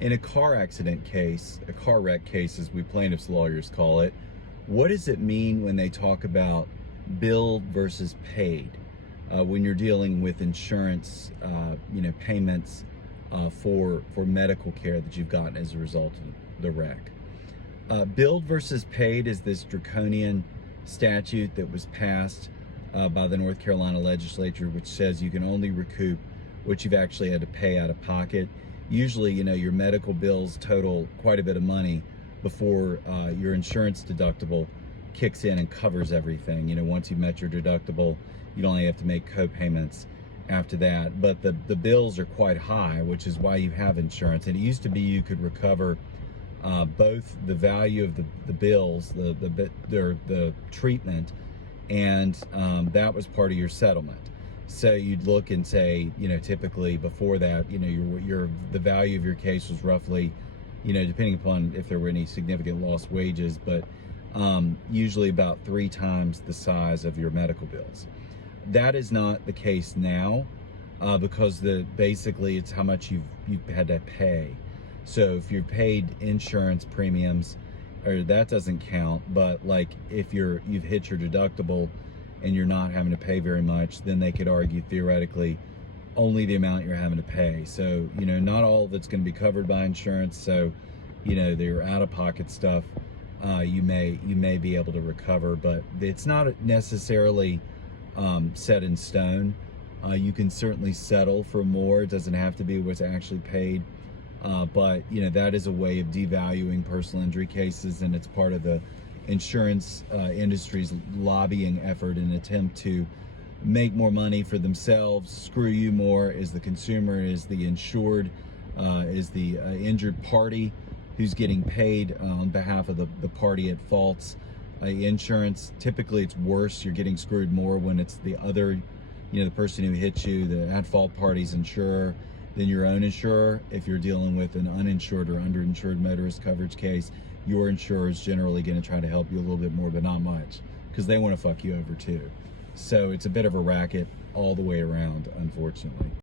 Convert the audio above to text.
In a car accident case, a car wreck case as we plaintiffs lawyers call it, what does it mean when they talk about billed versus paid when you're dealing with insurance, payments for medical care that you've gotten as a result of the wreck? Billed versus paid is this draconian statute that was passed by the North Carolina legislature, which says you can only recoup what you've actually had to pay out of pocket. Usually, your medical bills total quite a bit of money before your insurance deductible kicks in and covers everything. Once you've met your deductible, you only have to make co-payments after that. But the bills are quite high, which is why you have insurance. And it used to be you could recover both the value of the bills, the treatment, and that was part of your settlement. So you'd look and say, typically before that, the value of your case was roughly, depending upon if there were any significant lost wages, but usually about 3 times the size of your medical bills. That is not the case now because basically it's how much you've had to pay. So if you've paid insurance premiums, or that doesn't count, but like if you've hit your deductible and you're not having to pay very much, then they could argue theoretically only the amount you're having to pay. So, not all of it's going to be covered by insurance. So, their out-of-pocket stuff, you may be able to recover, but it's not necessarily set in stone. You can certainly settle for more. It doesn't have to be what's actually paid. But that is a way of devaluing personal injury cases, and it's part of the insurance industry's lobbying effort in an attempt to make more money for themselves, screw you more as the consumer, as the insured, as the injured party who's getting paid on behalf of the party at fault's insurance. Typically it's worse. You're getting screwed more when it's the other, the person who hit you, the at-fault party's insurer, than your own insurer. If you're dealing with an uninsured or underinsured motorist coverage case, your insurer is generally going to try to help you a little bit more, but not much, because they want to fuck you over too. So it's a bit of a racket all the way around, unfortunately.